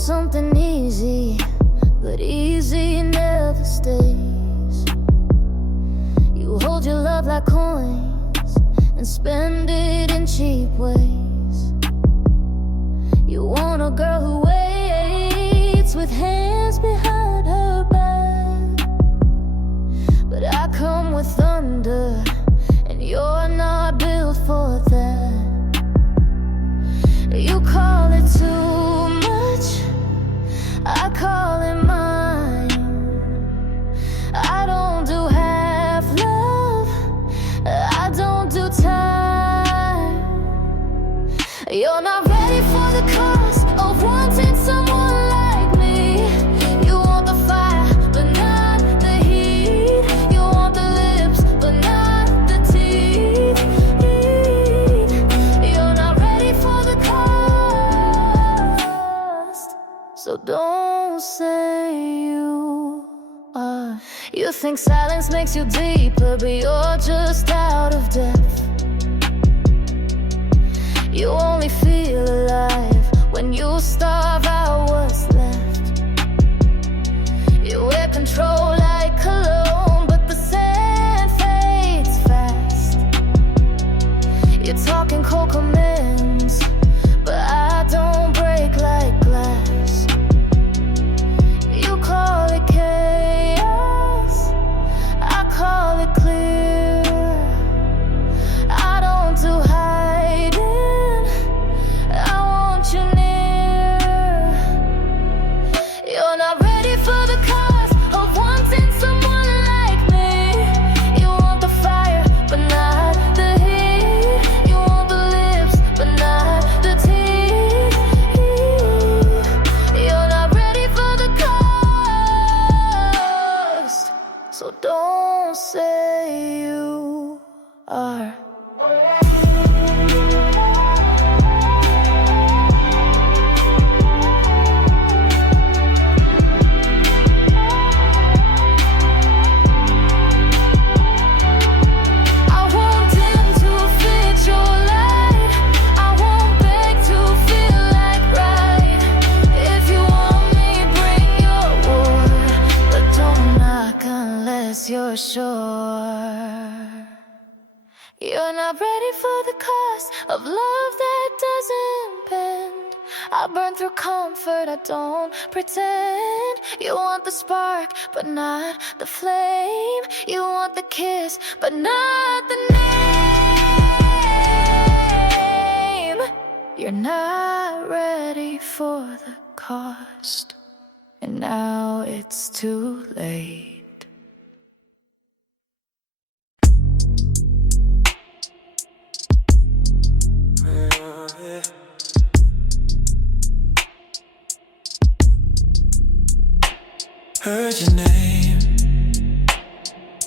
something easy, but easy never stays. You hold your love like coins and spend it in cheap ways. You want a girl who waits with hands behind her back, but I come with thunder and you're not built for that. You call it too much, I call it mine. I don't do half love, I don't do time. You're not ready for the cost of wanting someone like me. You want the fire, but not the heat. You want the lips, but not the teeth. You're not ready for the cost, so don't say you are. You think silence makes you deeper, but you're just out of depth. You only feel alive when you starve out what's left. You wear control like cologne, but the sand fades fast. You're talking cold commands, but I don't break like glass. You call it chaos, I call it clear. I don't do hiding, I want you near. You're not ready for the cost of wanting someone like me. You want the fire, but not the heat. You want the lips, but not the teeth. You're not ready for the cost, so don't say you are. I won't dim to fit your light, I won't beg to feel like right. If you want me, bring your war, but don't knock unless you're sure. You're not ready for the cost of love that doesn't bend. I burn through comfort, I don't pretend. You want the spark, but not the flame. You want the kiss, but not the name. You're not ready for the cost, and now it's too late. Heard your name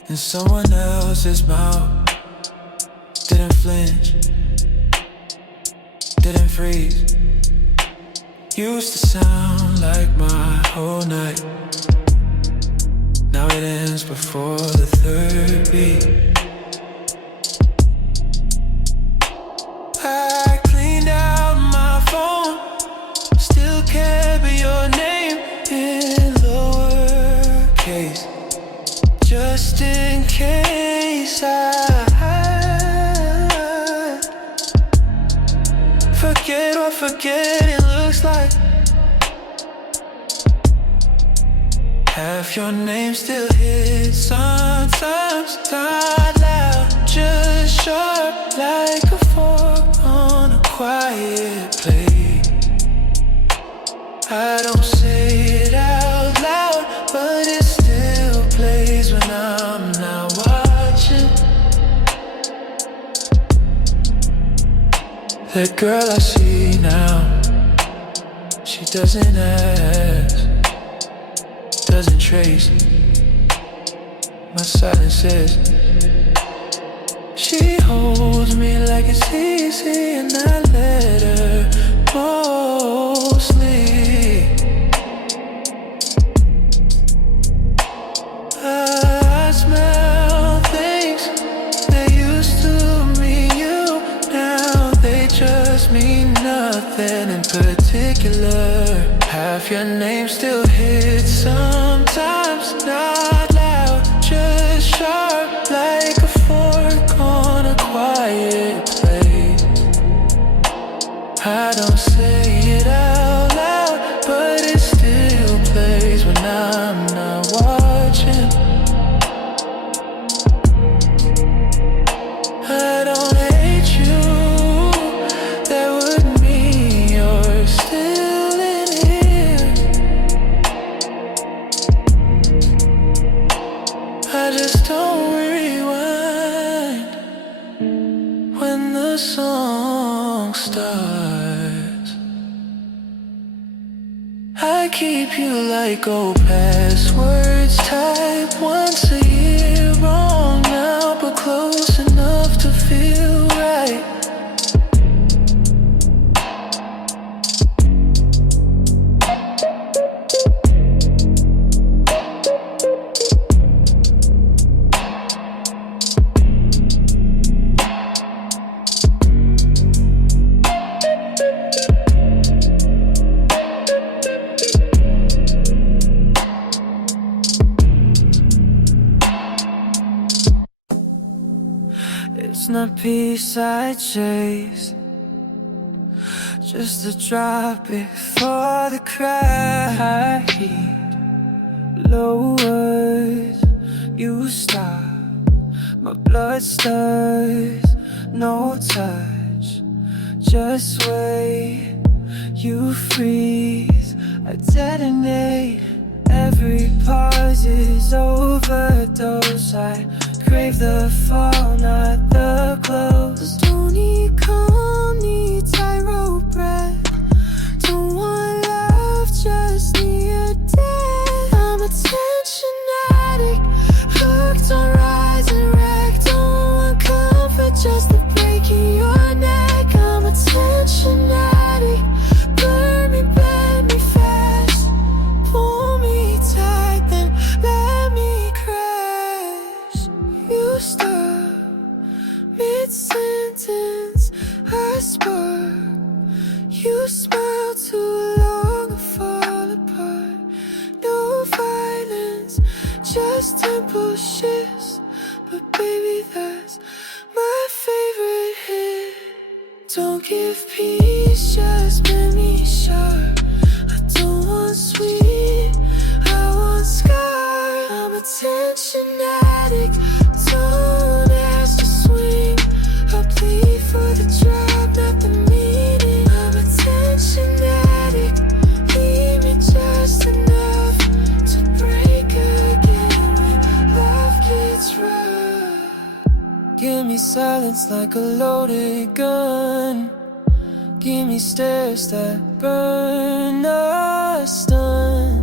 in someone else's mouth. Didn't flinch, didn't freeze. Used to sound like my whole night. Now it ends before the third beat. I cleaned out my phone, still carry your name in lowercase, just in case I forget what forgetting looks like. Half your name still hits sometimes, not loud, just sharp like a fork on a quiet plate. I don't say it out loud, but it still plays when I'm not watching. That girl I see now, she doesn't ask, doesn't trace my silences. She holds me like it's easy, and I let her mostly. I smell things that used to mean you, now they just mean nothing in particular. Half your name still hits sometimes, not loud, just sharp like a fork on a quiet place. I don't say it out loud, but it still plays when I'm not watching. I don't hate you, that wouldn't mean you're still in here. I just don't rewind when the song starts. I keep you like old passwords, type once a year, wrong now but close enough to feel right. It's not peace I chase, just a drop before the cry lowers. You stop, my blood stirs, no touch, just wait. You freeze, I detonate. Every pause is overdose. I crave the fall, not the close. Don't need calm, need tightrope breath. Don't want love, just need a death. I'm a tension addict, hooked on rise and wreck. Don't want comfort, just the break in your neck. I'm a tension addict, burn me, bend me fast. Pull me tight, then let me crash. You stop mid-sentence, I spark. You smile too long, I fall apart. No violence, just tempo shifts. But baby, that's my favorite hit. Don't give peace, just make me sharp. I don't want sweet, I want scar. I'm a tension addict, don't ask to swing. I plead for the drop, not the meaning. I'm a tension addict, leave me just enough to break again when love gets rough. Give me silence like a loaded gun. Give me stares that burn us done.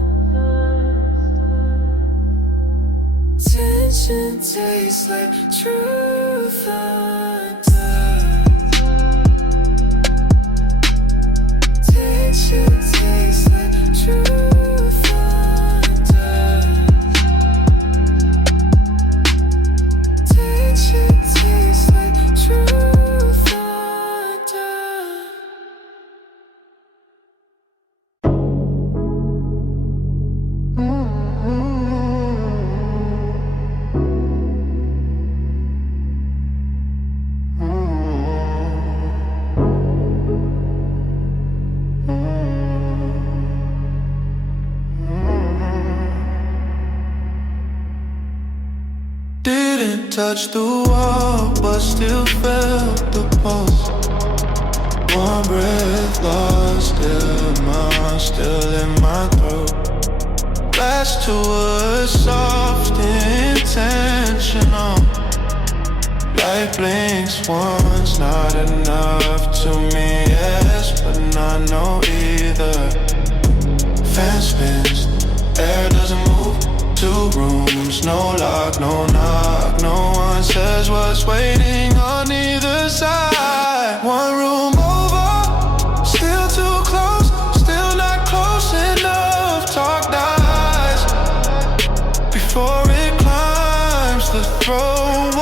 Tension tastes like truth undone. Tension tastes like truth undone. Tension tastes like truth undone. Didn't touch the wall, but still felt the pulse. One breath lost, still in my throat. Flash to a soft, intentional. Light blinks once, not enough to me, yes, but not no either. Fan spins, air doesn't move. 2 rooms, no lock, no knock. No one says what's waiting on either side. 1 room over, still too close, still not close enough. Talk dies before it climbs the throne.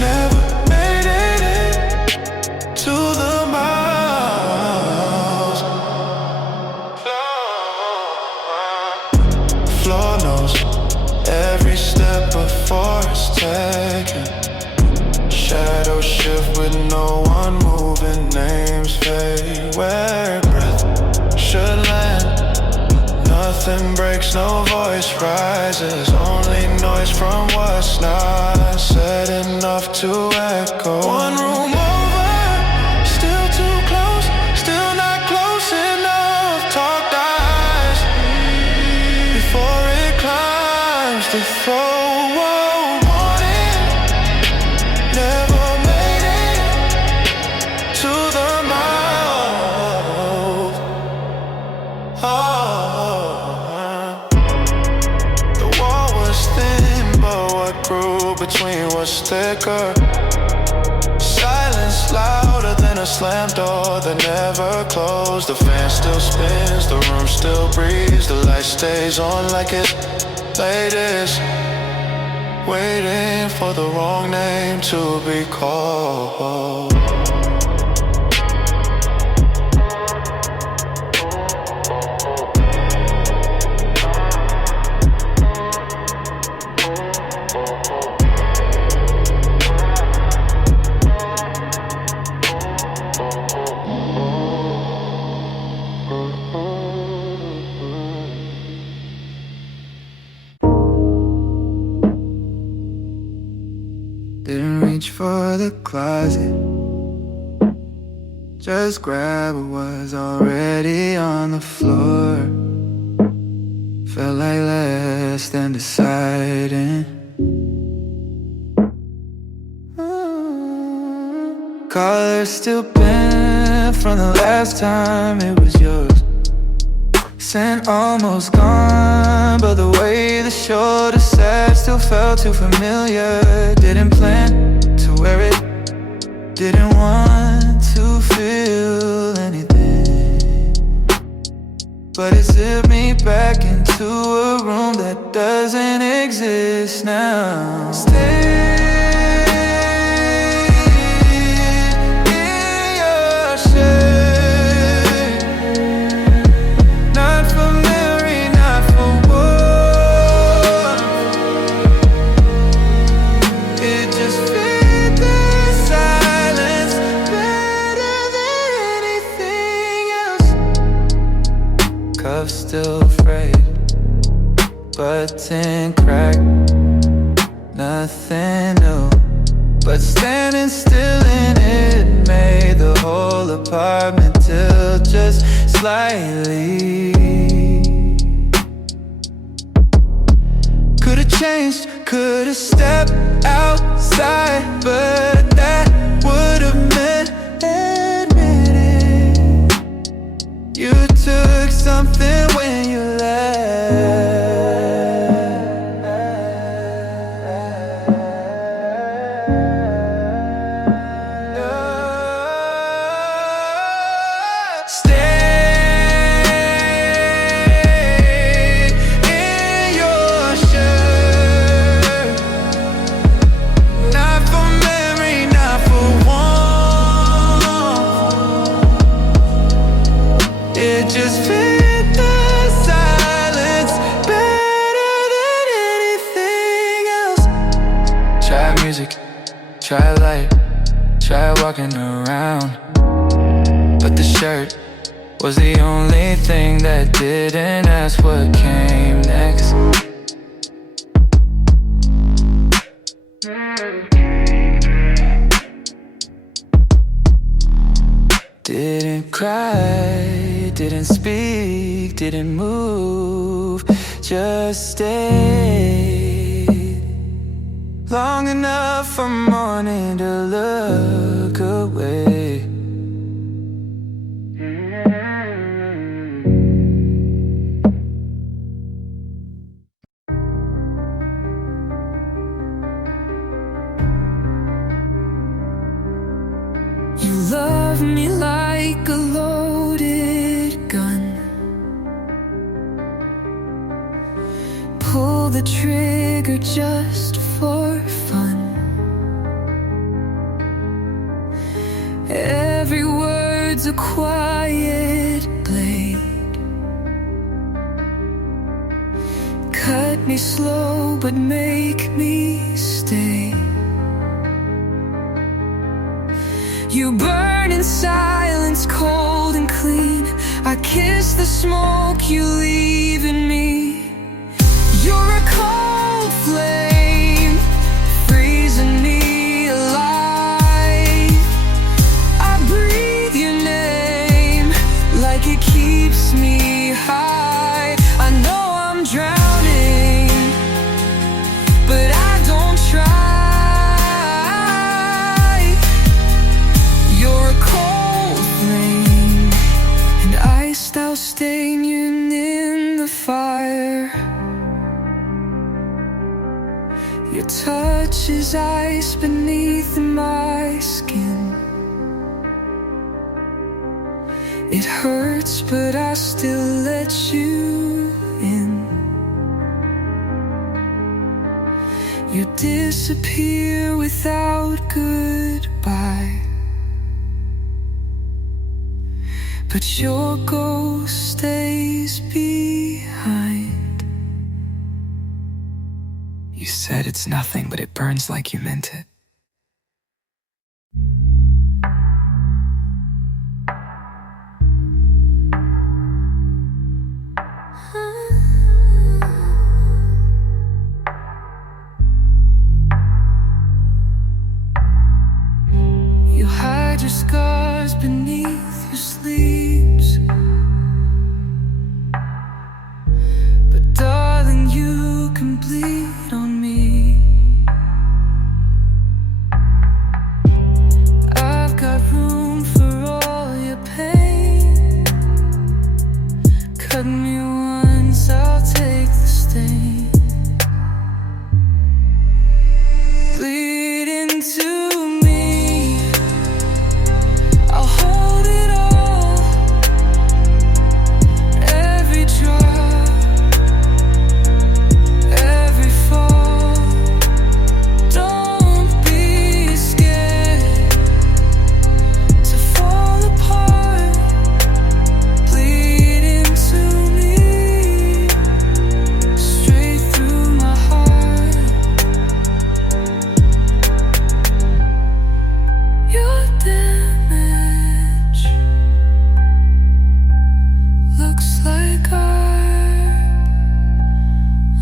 Never made it in to the miles. miles. Every step before it's taken. Shadow shift with no one moving. Names fade where breath should land. Nothing breaks, no voice rises. Only noise from what's not said, enough to echo. One room over, still too close, still not close enough. Talk dies before it climbs the throne. Between was thicker. Silence louder than a slam door that never closed. The fan still spins, the room still breathes. The light stays on like it's latest, waiting for the wrong name to be called. Didn't reach for the closet, just grab what was already on the floor. Felt like less than deciding. Color still bent from the last time it was yours. Scent almost gone, but the way the shoulder sat still felt too familiar. Didn't plan to wear it, didn't want to feel anything, but it zipped me back into a room that doesn't exist now. Stay in your shade. Still frayed, button cracked, nothing new. But standing still in it made the whole apartment tilt just slightly. Could've changed, could've stepped outside, but that would've meant admitting you took something when you left. Stay in your shirt. Not for memory, not for warmth. It just fit the silence better than anything else. Try music, try light, try walking around, but the shirt was the only thing that didn't ask what came next. Didn't cry, didn't speak, didn't move, just stayed long enough for morning to look away. You love me like a loaded gun. Pull the trigger just for fun. Every word's a quiet blade, cut me slow but make me stay. You burn in silence, cold and clean. I kiss the smoke you leave in me. You're a cold flame, freezing me alive. I breathe your name like it keeps me high. I know I'm drowning, but I don't try. You're a cold flame, and ice I'll stain you in the fire. Your touch is ice beneath my skin. It hurts, but I still let you in. You disappear without goodbye, but your ghost stays behind. You said it's nothing, but it burns like you meant it. You hide your scars beneath your sleeves, but darling, you can bleed on me. I've got room for all your pain. Cut me once, I'll take the stain. Bleed into me, I'll hold it all. Every drop, every fall. Don't be scared to fall apart. Bleed into me, straight through my heart. Your damage looks like art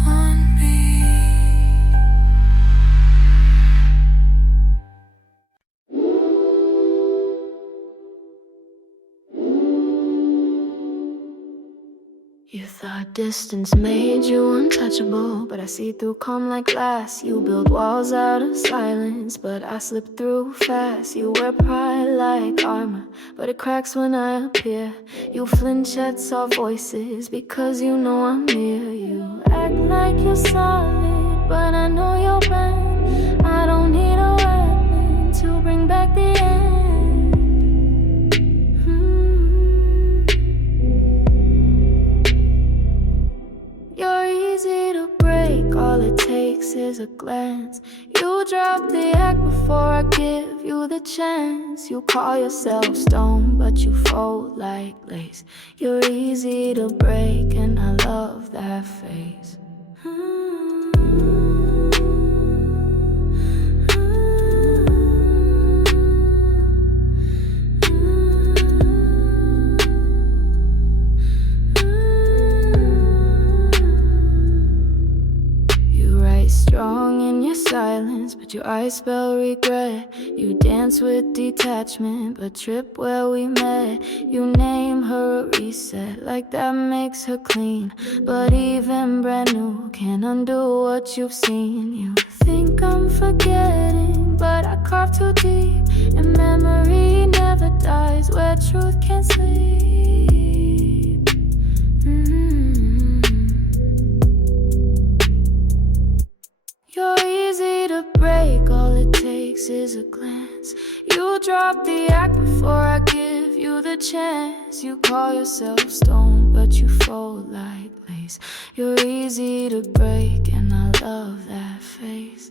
on me. You thought distance made you untouchable, but I see through calm like glass. You build walls out of silence, but I slip through fast. You wear pride like armor, but it cracks when I appear. You flinch at soft voices because you know I'm near. You act like you're solid, but I know you're bent. I don't need a weapon to bring back the end. You're easy to break, all it takes is a glance. You drop the act before I give you the chance. You call yourself stone, but you fold like lace. You're easy to break, and I love that face. Strong in your silence, but your eyes spell regret. You dance with detachment, but trip where we met. You name her a reset, like that makes her clean. But even brand new can't undo what you've seen. You think I'm forgetting, but I carve too deep, and memory never dies where truth can't sleep. You're easy to break, all it takes is a glance. You drop the act before I give you the chance. You call yourself stone, but you fold like lace. You're easy to break, and I love that face.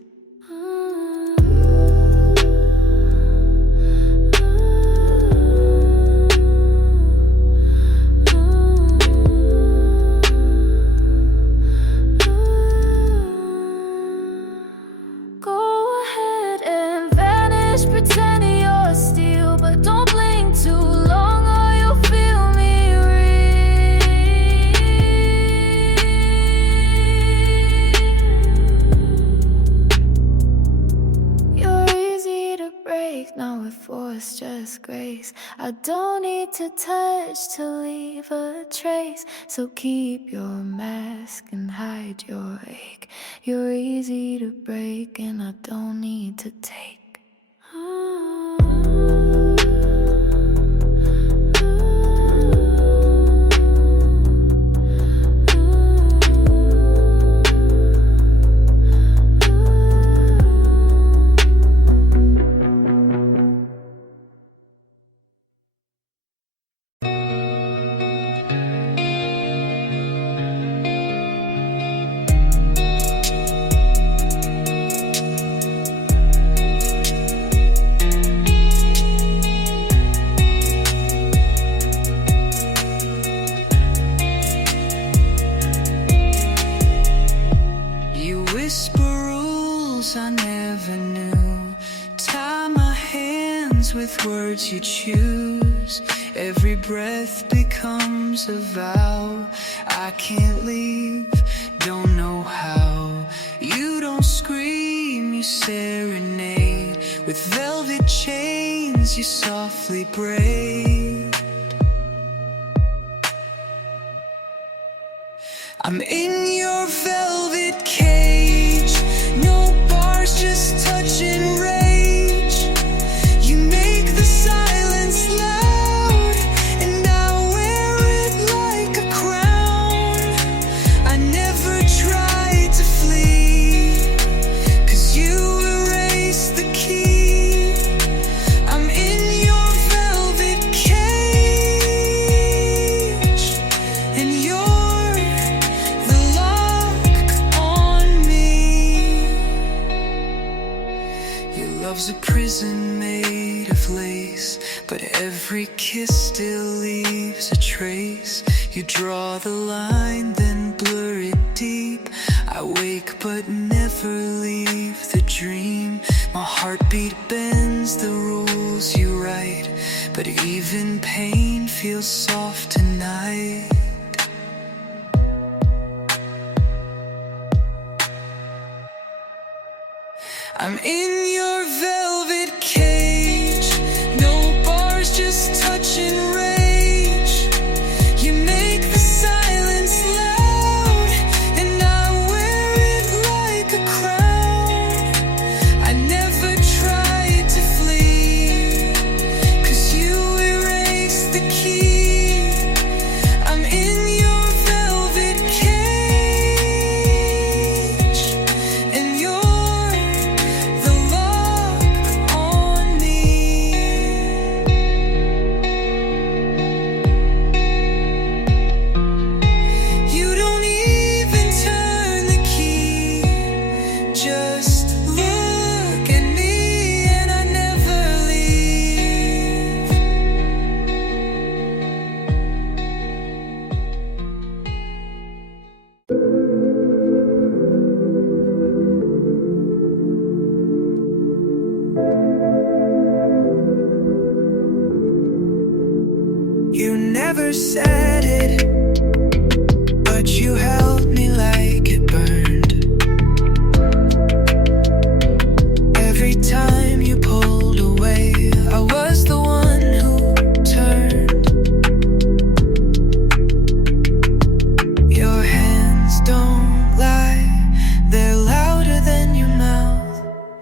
was just grace. I don't need to touch to leave a trace. So keep your mask and hide your ache. You're easy to break and I don't need to take. I never knew. Tie my hands with words you choose. Every breath becomes a vow. I can't leave, don't know how. You don't scream, you serenade. With velvet chains you softly braid. I'm in your velvet cage. No bars, just touch and rage. You make the silence loud, and I wear it like a crown. I never tried to flee, 'cause you erased the key. I'm in your velvet cage, and you're the lock on me. Your love's a prison made of lace, but every kiss still leaves a trace. You draw the line, then blur it deep. I wake but never leave the dream. My heartbeat bends the rules you write, but even pain feels soft tonight. I'm in your velvet cage. No bars, just touch and rage. You make the silence loud, and I wear it like a crown. I never tried to flee, 'cause you erased the key. I'm in your velvet cage, and you're the lock on me. You don't even turn the key, just look at me and I never leave. You never said it, but you held me like it burned. Every time you pulled away, I was the one who turned. Your hands don't lie, they're louder than your mouth.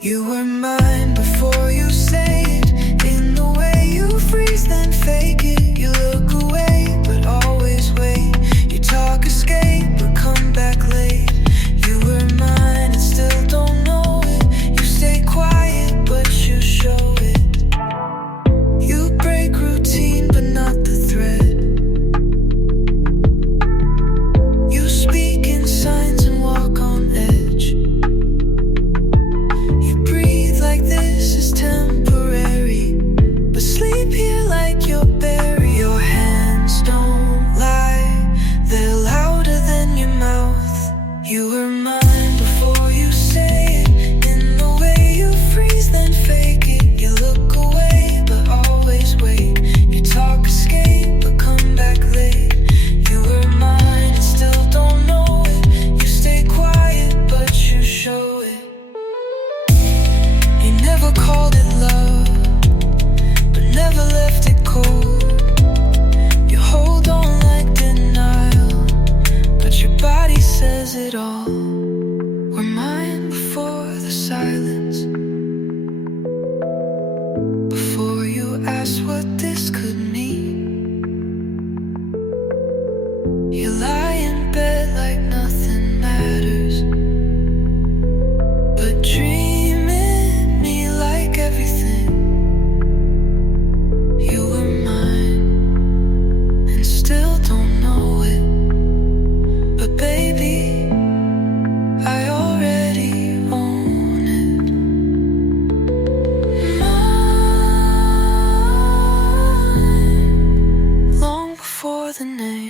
You were mine before you say it, in the way you freeze then fake it. You look away, but it all were mine before the silence. Before you asked what this could mean, you lie in bed like nothing matters, but dreaming me like everything. You were mine and still don't know it, but baby, I already own it. Mine, long before the name.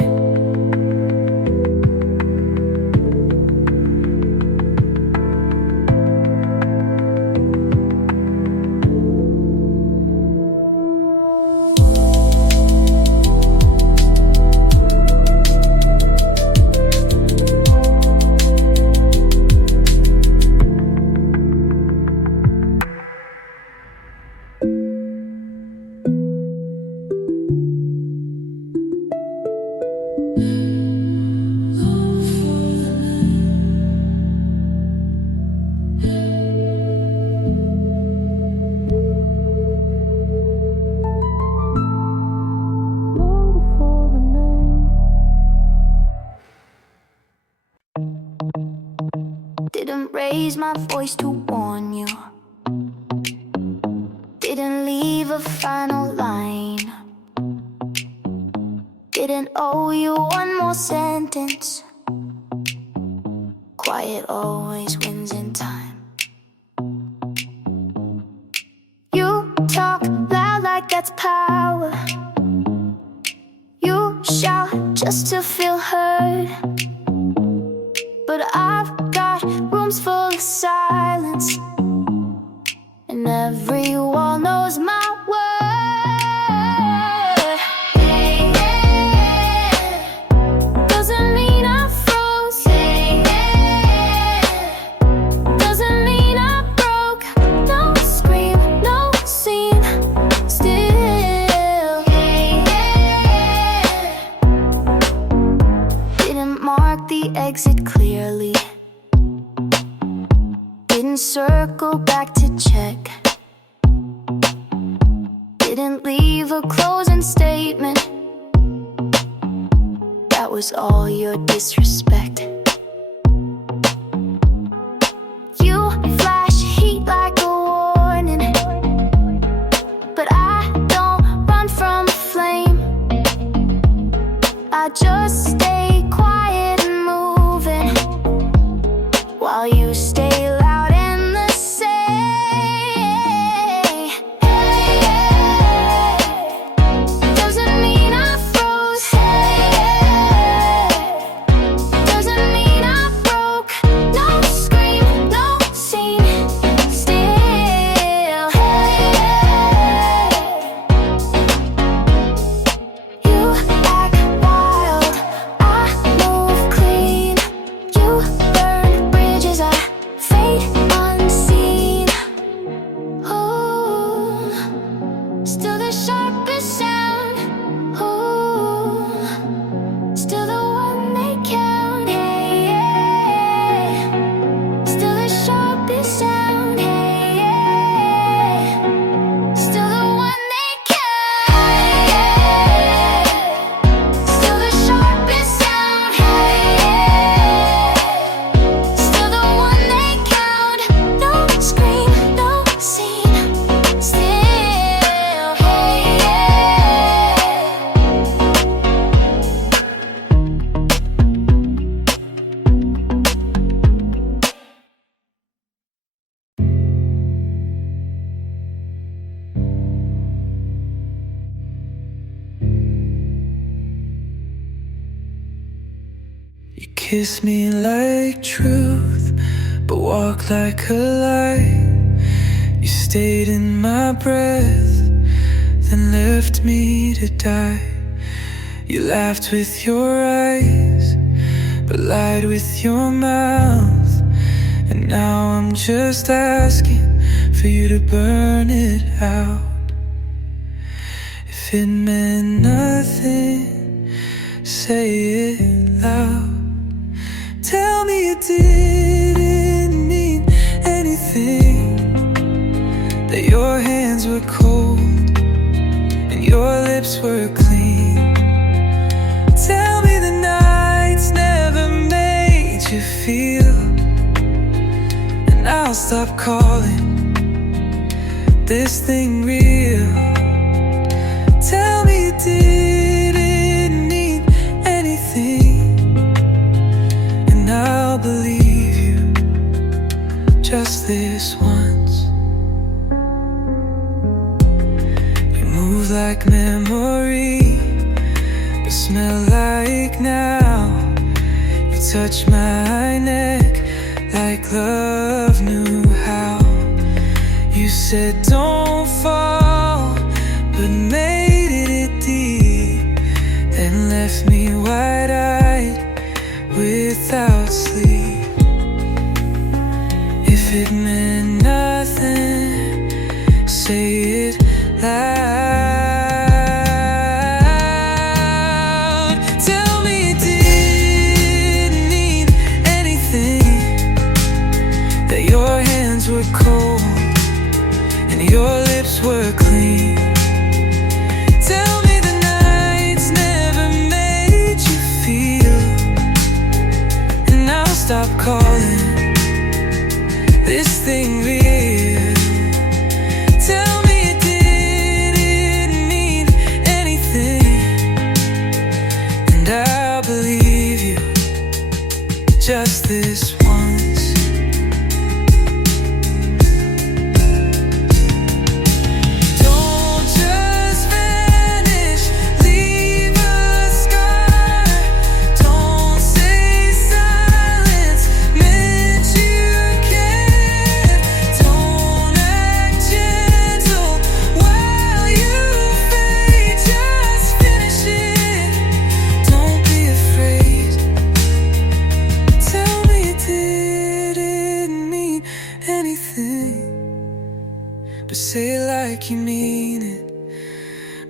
Didn't raise my voice to warn you, didn't leave a final line, didn't owe you one more sentence. Quiet always wins in time. You talk loud like that's power. You shout just to feel heard, but I've got rooms full of silence, and every wall knows my word. Hey, yeah. Doesn't mean I froze. Hey, yeah. Doesn't mean I broke. No scream, no scene. Still, hey, yeah. Didn't mark the exit clearly, didn't circle back to check, didn't leave a closing statement. That was all your disrespect. You flash heat like a warning, but I don't run from a flame. I just stay quiet and moving while you stay loud and the same. Hey, yeah. Doesn't mean I froze. Hey, yeah. Doesn't mean I broke. No scream, no scene. Still, hey, yeah. You act wild, I move clean. You burn bridges, I fade unseen. Oh, still the sharpest sound. Oh, still the one they count. Hey, yeah. Still the sharpest sound. Hey, yeah. Still the one they count. Hey, yeah. Still the sharpest sound. Hey, yeah. Still the one they count. No scream, no scene. Still, hey, yeah. You kiss me like truth, but walk like a lie. You stayed in my breath, then left me to die. You laughed with your eyes, but lied with your mouth. And now I'm just asking for you to burn it out. If it meant nothing, say it loud. Tell Tell me it didn't mean anything, that your hands were cold and your lips were clean. Tell me the nights never made you feel, and I'll stop calling this thing real. Tell me it didn't need anything, and I'll believe you just this once. You move like memory, but smell like now. You touch my neck like love knew how. You said don't fall, but made it deep, then left me wide-eyed without sleep. If it meant nothing, say it loud. Tell me it didn't need anything, that your hands were cold and your lips were clean. Tell me the nights never made you feel, and I'll stop calling this thing real. Tell me it didn't need anything, and I'll believe you just this once. Don't just vanish, leave a scar. Don't say silence meant you cared. Don't act gentle while you fade, just finish it. Don't be afraid. Tell me it didn't mean anything, but say it like you mean it.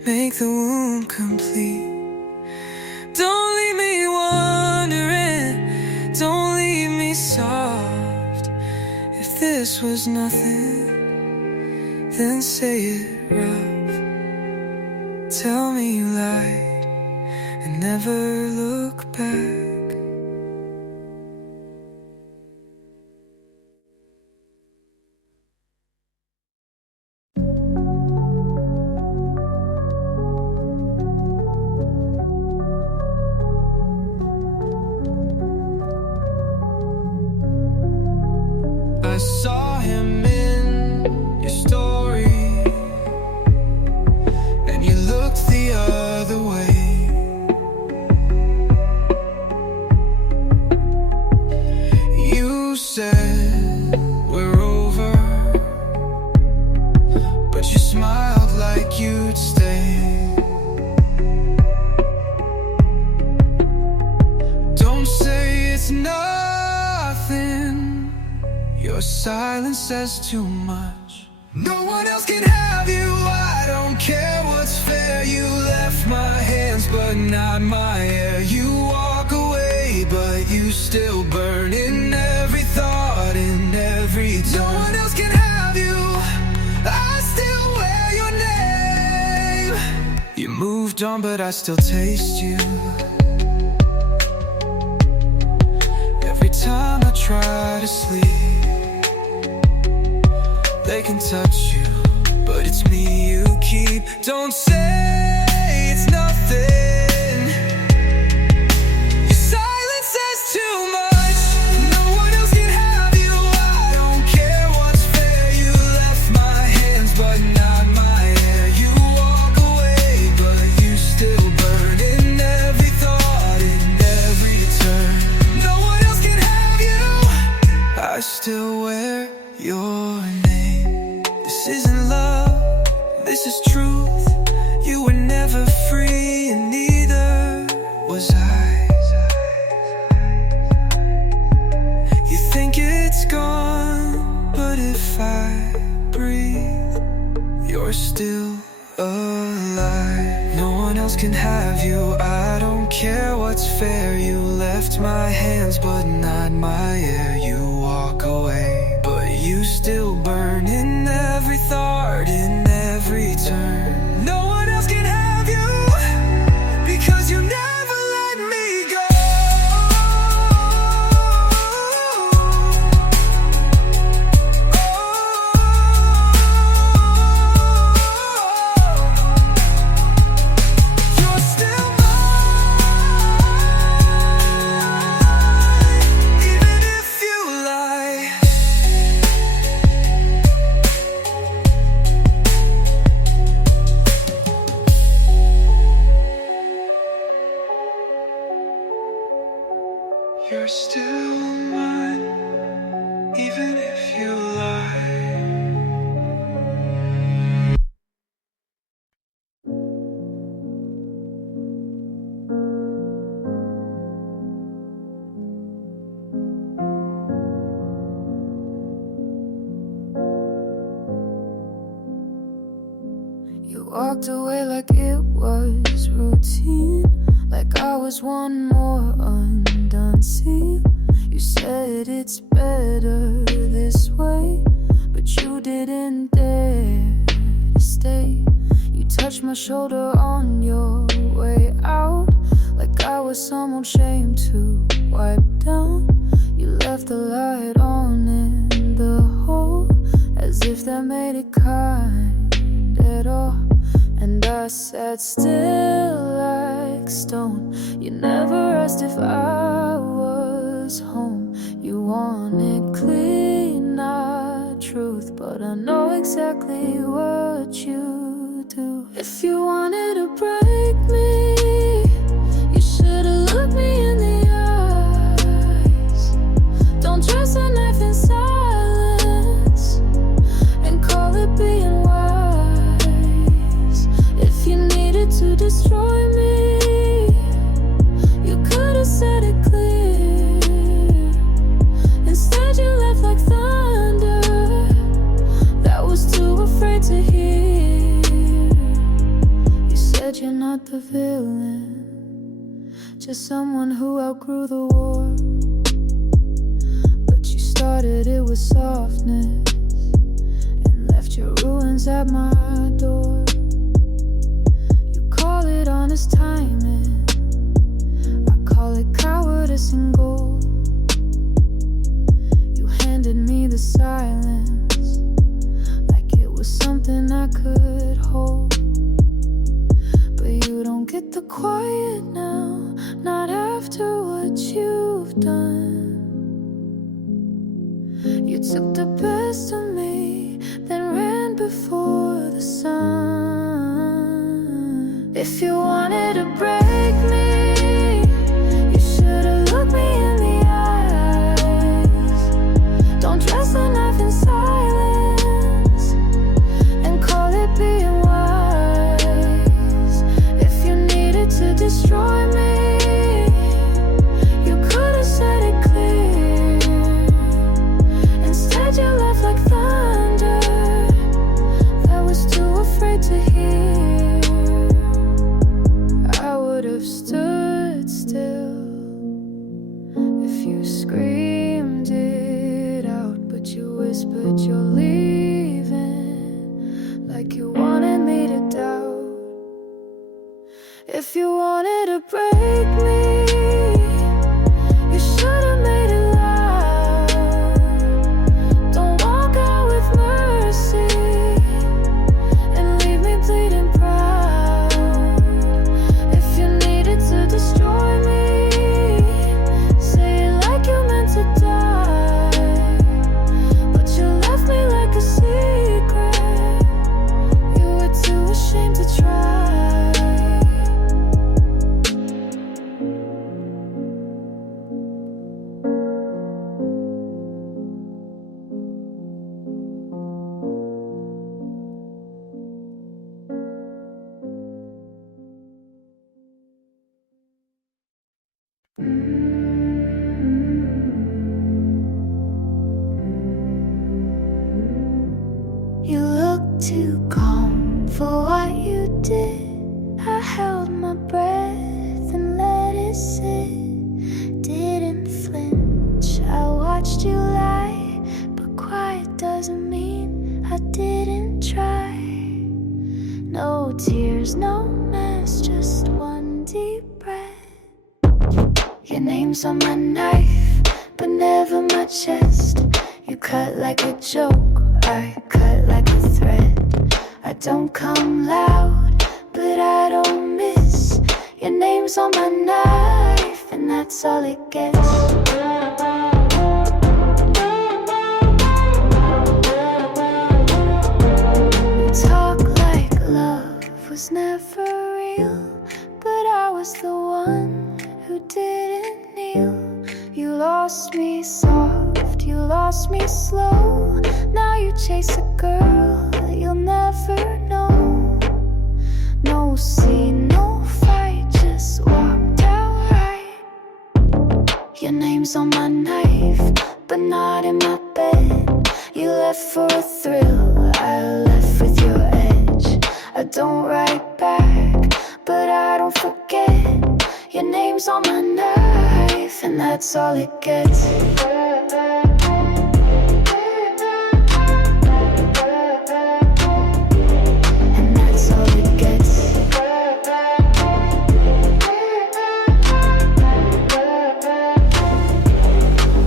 Make the wound complete. Don't leave me wondering, don't leave me soft. If this was nothing, then say it rough. Tell me you lied and never look back. I saw him in your story, and you looked the other way. You said we're over, but you smiled like you'd stay. Don't say it's nothing, your silence says too much. No one else can have you, I don't care what's fair. You left my hands but not my air. You walk away but you still burn in every thought, in every turn. No one else can have you, I still wear your name. You moved on but I still taste you. Every time I try to sleep, they can touch you, but it's me you keep. Don't say it's nothing, your silence says too much. No one else can have you, I don't care what's fair. You left my hands but not my air. You walk away but you still burn in every thought, in every turn. No one else can have you, I still wear your name. This isn't love, this is truth. You were never free and neither was I. You think it's gone, but if I breathe, you're still alive. No one else can have you, I don't don't care what's fair. You left my hands but not my air. You walk away, but you still burn in every thought, in every turn. No one else can have you, because you never let me go. You're still mine, even if you lie. You're still mine, even if you lie. You walked away like it was routine, like I was one more undone scene. You said it's better this way, but you didn't dare to stay. You touched my shoulder on your way out, like I was some old shame to wipe down. You left the light on in the hole, as if that made it kind at all. And I sat still like stone. You never asked if I was home. You wanted clean, not truth, but I know exactly what you do. If you wanted to break me, you should've looked me in the eyes. Don't trust a knife in silence and call it being wise. If you needed to destroy me, you could've said it clear. Instead you left like thunder that was too afraid to hear. You said you're not the villain, just someone who outgrew the war. But you started it with softness and left your ruins at my door. You call it honest timing, I call it cowardice and gold. You handed me the silence like it was something I could hold. But you don't get the quiet now, not after what you've done. You took the best of me, then ran before the sun. If you wanted to break me, you should've looked me in the eyes. Don't trust a knife in silence and call it being wise. If you needed to destroy me, you could've said it clear. Instead you left like thunder that was too afraid to hear. I would've stood still if you screamed it out, but you whispered you're leaving like you wanted me to doubt. If you wanted to break me, you should've made it loud. Don't walk out with mercy and leave me bleeding proud. If you needed to destroy me, say it like you meant to die. But you left me like a secret, you were too ashamed to try. You look too calm for what you did. I held my breath and let doesn't mean I didn't try. No tears, no mess, just one deep breath. Your name's on my knife, but never my chest. You cut like a joke, I cut like a thread. I don't come loud, but I don't miss. Your name's on my knife, and that's all it gets. Talk like love was never real, but I was the one who didn't kneel. You lost me soft, you lost me slow. Now you chase a girl you'll never know. No scene, no fight, just walked out right. Your name's on my knife, but not in my bed. You left for a thrill, I left with your edge. I don't write back, but I don't forget. Your name's on my knife, and that's all it gets. And that's all it gets.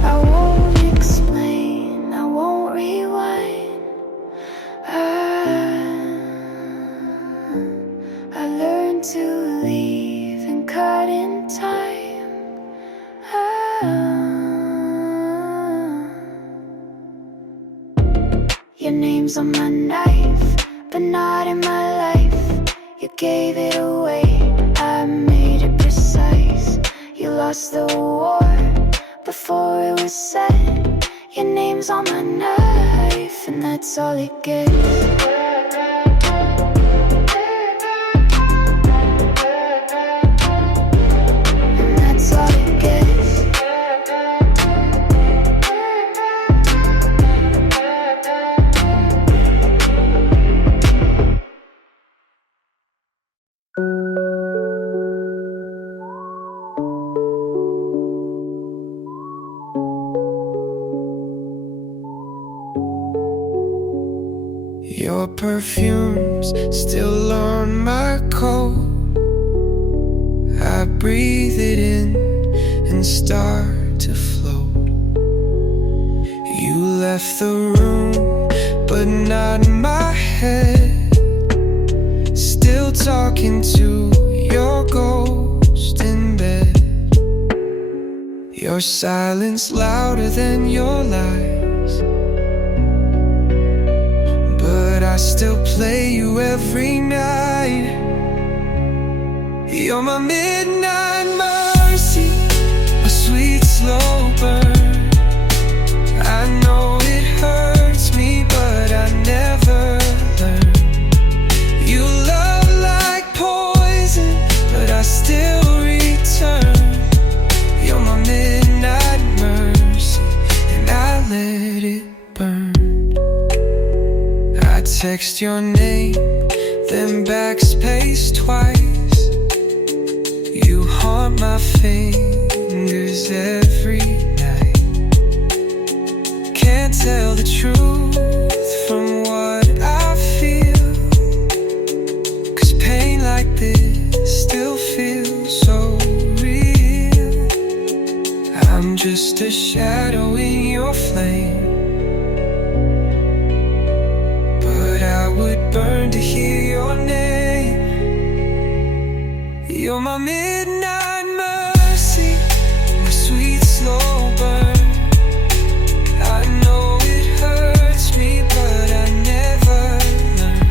I won't explain, I won't rewind. I learned to leave and cut in time. Your name's on my knife, but not in my life. You gave it away, I made it precise. You lost the war before it was said. Your name's on my knife, and that's all it gets. And that's all it gets. Your perfume's still on my coat. I breathe it in and start to float. You left the room, but not my head. Still talking to your ghost in bed. Your silence louder than your lies, but I still play you every night. You're my midnight mercy, a sweet slow burn. I know it hurts me, but I never learn. You love like poison, but I still return. You're my midnight mercy, and I let it burn. I text your name, then backspace twice. You haunt my fingers every night. Can't tell the truth from what I feel, 'cause pain like this still feels so real. I'm just a shadow in your flame, but I would burn to hear your name. You're my midnight mercy, my sweet slow burn. I know it hurts me, but I never learn.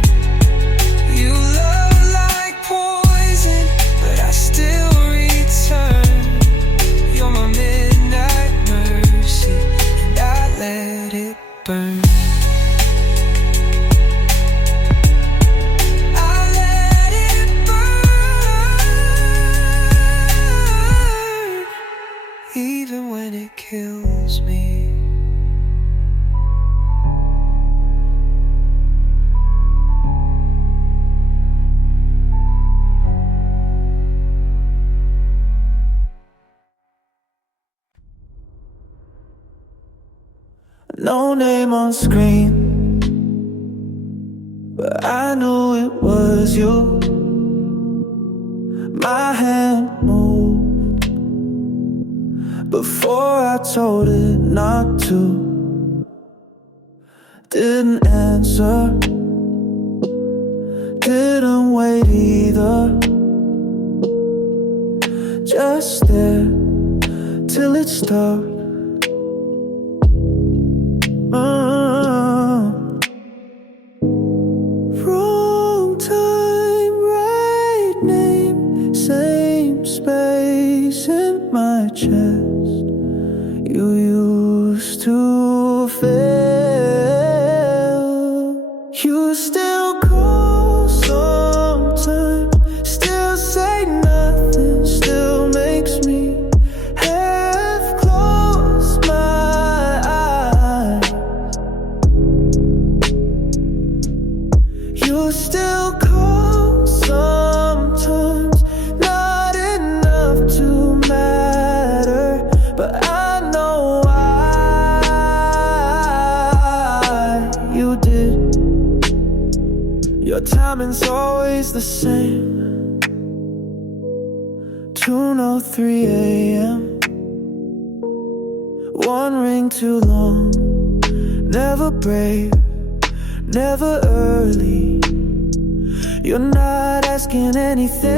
You love like poison, but I still return. You're my midnight mercy, and I let it burn. Even when it kills me. no name on screen, but I knew it was you. My hand moved before I told it not to. Didn't answer, didn't wait either. Just there till it stopped. Wrong time, right name, same space in my chest. You used to fail. You still call sometimes, still say nothing, still makes me half close my eyes. You still call sometimes, not enough to matter, but I know why you did. Your timing's always the same. 2:03 a.m. One ring too long. Never brave, never early. You're not asking anything,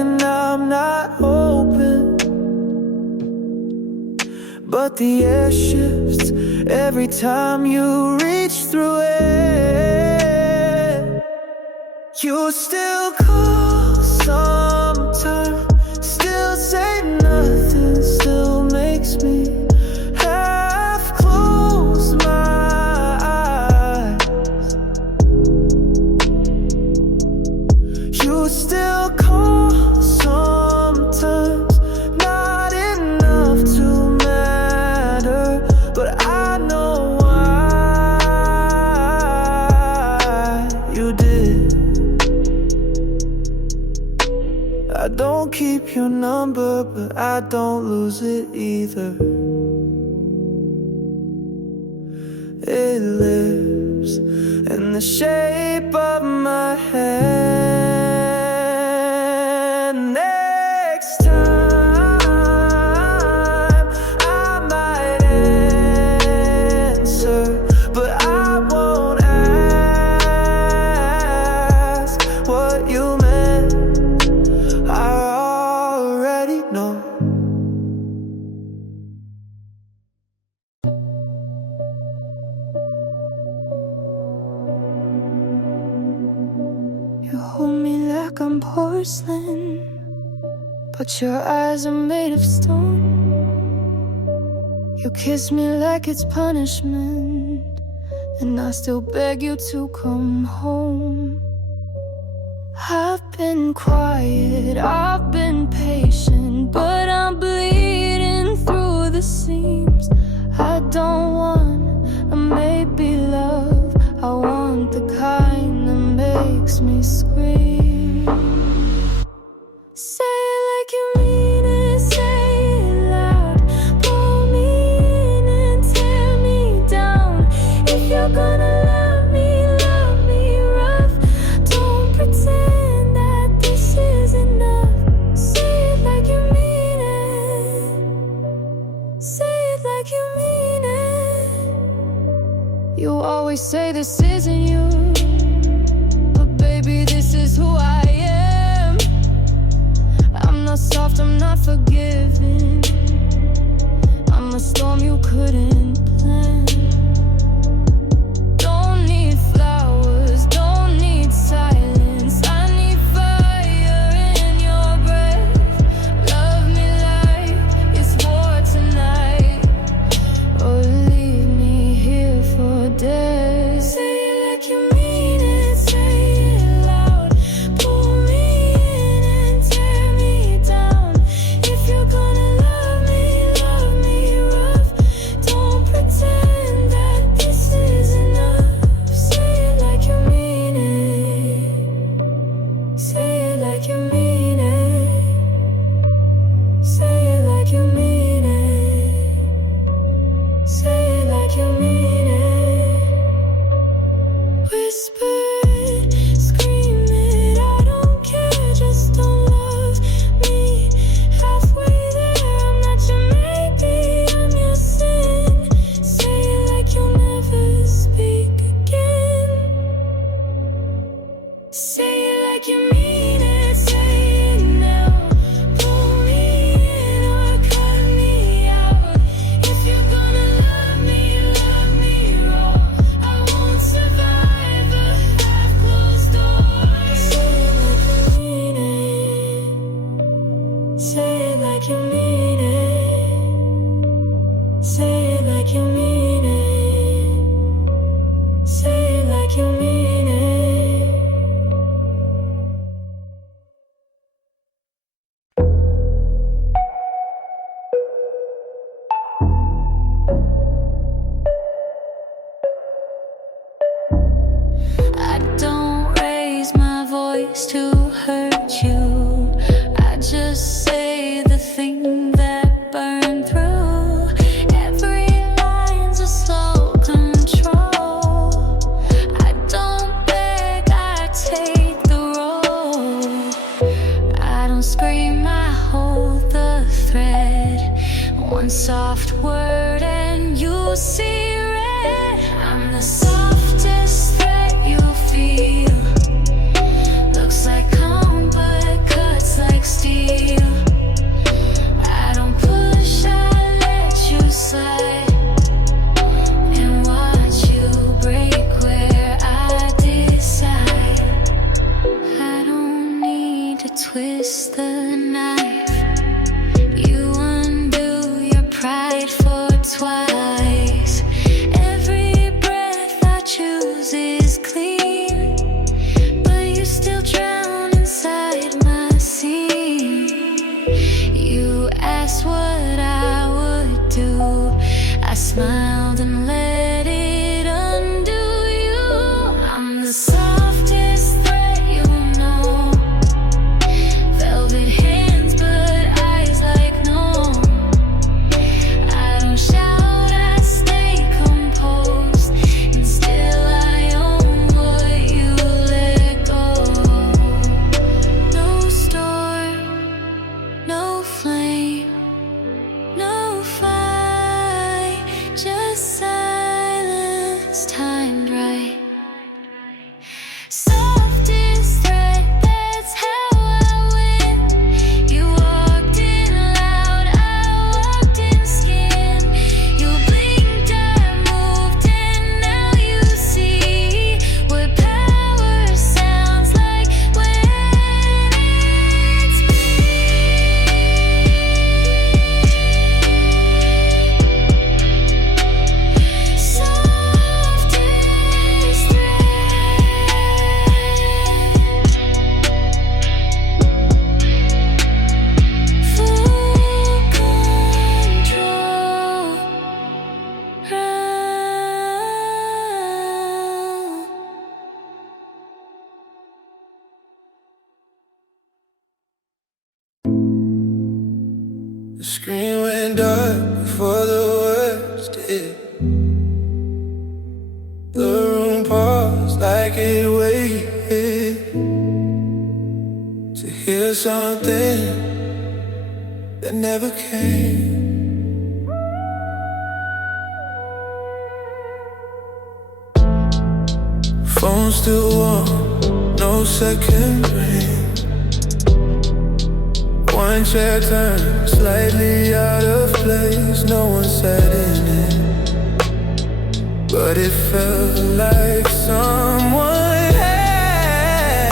and I'm not hoping. But the air shifts every time you reach through it. You still call sometimes, still say nothing, still makes me half close my eyes. You still call sometimes, not enough to matter, but I know why you did. I don't keep your number, but I don't lose it either. It lives in the shape of my hand. Next time I might answer, but I won't ask what you meant. I already know. You hold me like I'm porcelain, but your eyes are made of stone. You kiss me like it's punishment, and I still beg you to come home. I've been quiet, I've been patient, but I'm bleeding through the seams. I don't want a maybe love, I want the kind that makes me scream. Say it like you mean it, say it loud. Pull me in and tear me down. If you're gonna love me rough. Don't pretend that this is enough. Say it like you mean it. Say it like you mean it. You always say this isn't you, but baby, this is who I am. I'm not soft, I'm not forgiving. I'm a storm you couldn't plan. Don't need flowers, don't need silence. I need fire in your breath. Love me like it's war tonight, or leave me here for dead. Say it like you mean it, say it loud. Pull me in and tear me down. If you're gonna love me rough. Don't One soft word and you'll see red. I'm the softest threat you'll feel. Looks like calm but cuts like steel. I don't push, I let you slide and watch you break where I decide. I don't need to twist the knife. You undo your pride for twice. Every breath I choose is clean, but you still drown inside my scene. You asked what I would do. I smiled and let it undo you. I'm the softest threat you know. Velvet hands but eyes like no. I don't shout, I stay composed, and still I own what you let go. No storm, no flame, no fight, just silence timed right. Softest threat, that's how I win. You walked in loud, I walked in skin. You blinked, I moved, and now you see what power sounds like when it's me. Softest threat. Full control. The screen went dark before the words did. The room paused like it waited to hear something that never came. Phone still warm, no second ring. One chair turned slightly out of place. No one sat in it, but it felt like someone had.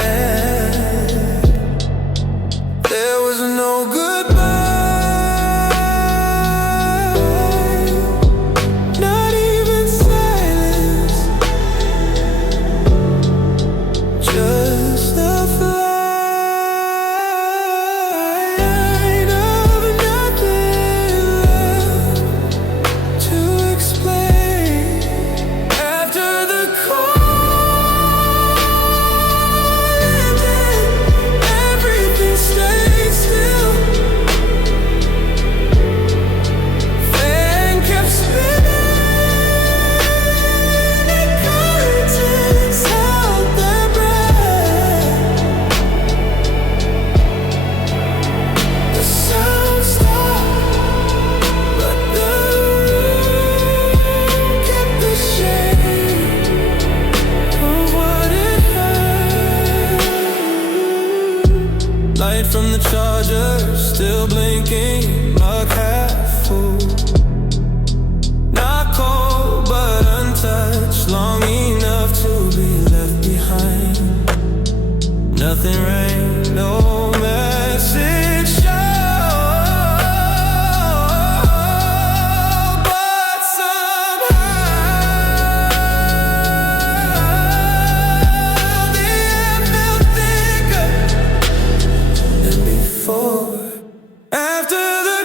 There was no goodbye, not even silence, just a flight of nothing left to explain. After the call ended, everything stayed still. Fan kept spinning, curtains held their breath. The sound stopped, but the room kept the shape of what it heard. Light from the charger, still blinking, mug half full. Not cold, but untouched, long enough to be left behind. Nothing rang, no message showed, but somehow the air felt thicker than before. After the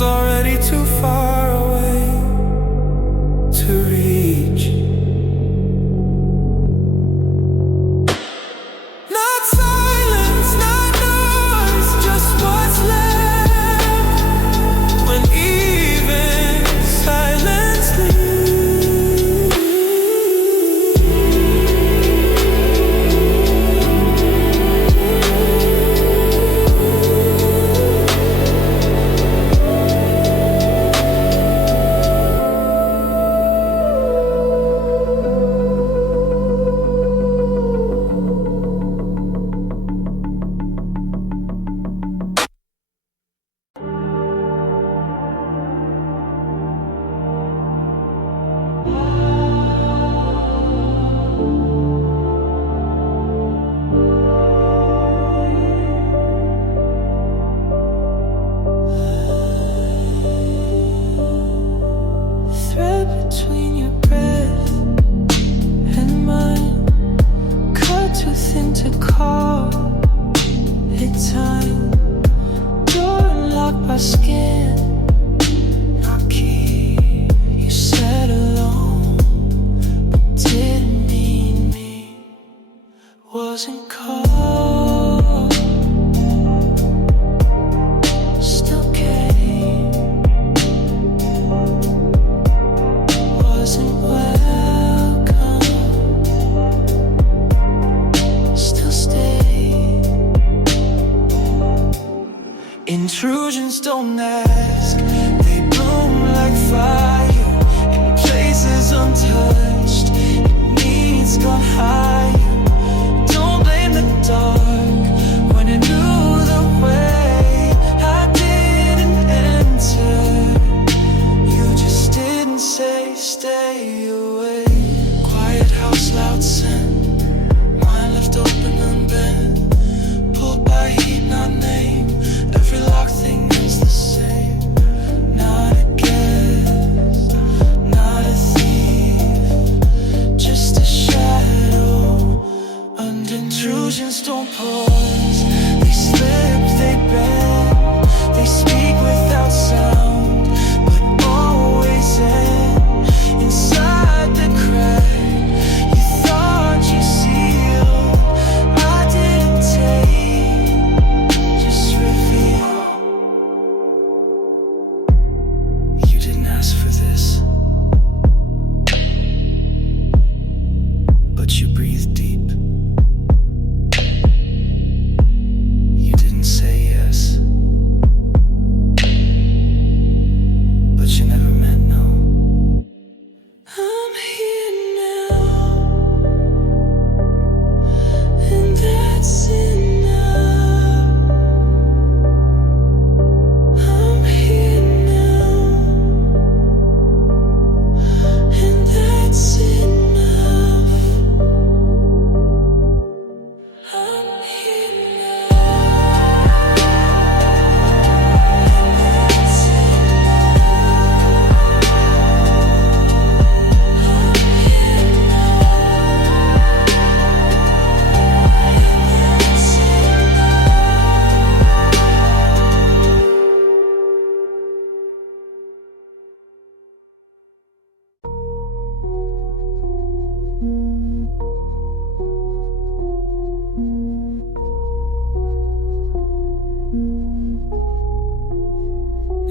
was already too far away to reach. Not silence, not noise, just what's left when even silence leaves. Thread between your breath and mine, cut too thin to call it time. Door unlocked by skin, not key. You said alone, but didn't mean me. Wasn't cold, still came. Wasn't welcome, still stay. Intrusions don't ask, they bloom like fire in places untouched. It needs gone higher. Don't blame the dark when it knew the way. I didn't enter, you just didn't say stay away. Quiet house, loud scent, wine left open unbent. Pulled by heat, not name. Every locked thing is the same. Not a guest, not a thief, just a shadow. Under intrusions don't pause. They slip, they bend, they speak without sound, but always end inside the crack. You thought you sealed, I didn't take, just reveal. You didn't ask for this, but you breathed deep. You didn't say yes, but you never meant no. I'm here now, and that's enough. I'm here now, and that's enough. I'm here now, and that's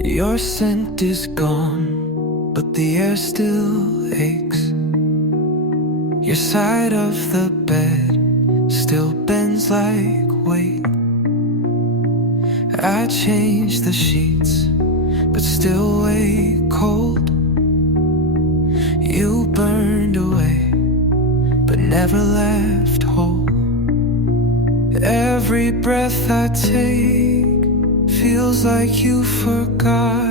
Your scent is gone, but the air still aches. Your side of the bed still bends like weight. I changed the sheets, but still wake cold. You burned away, but never left whole. Every breath I take feels like you forgot.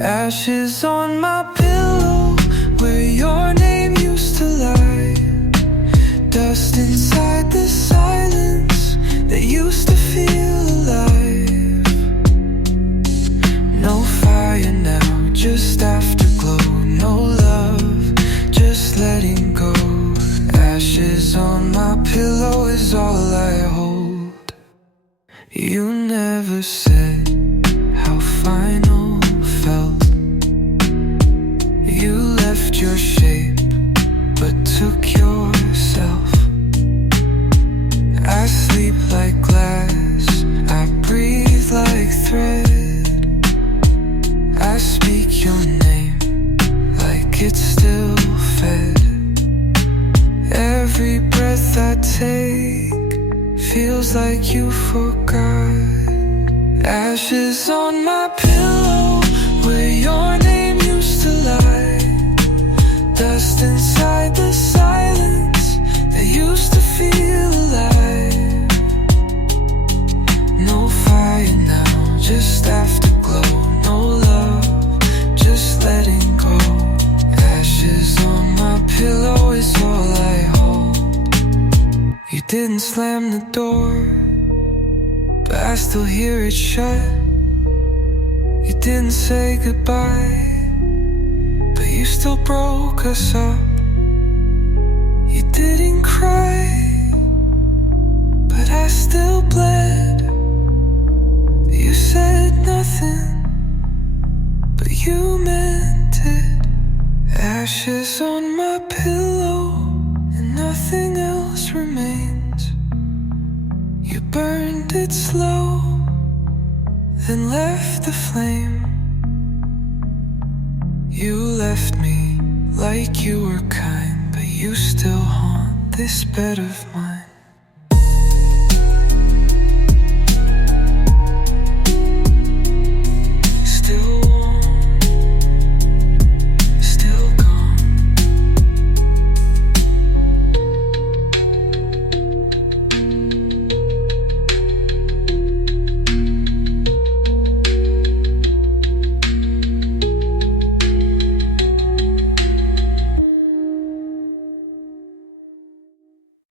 Ashes on my pillow, where your name used to lie. Dust inside the silence that used to feel alive. No fire now, just afterglow. No love, just letting go. Ashes on my pillow is all I hold. You never said how final your shape, but took yourself. I sleep like glass, I breathe like thread. I speak your name like it's still fed. Every breath I take feels like you forgot. Ashes on my pillow where your name used to lie. Dust inside the silence that used to feel alive. No fire now, just afterglow. No love, just letting go. Ashes on my pillow is all I hold. You didn't slam the door, but I still hear it shut. You didn't say goodbye, but you still broke us up. You didn't cry, but I still bled. You said nothing, but you meant it. Ashes on my pillow and nothing else remains. You burned it slow, then left the flame. You left me like you were kind, but you still haunt this bed of mine.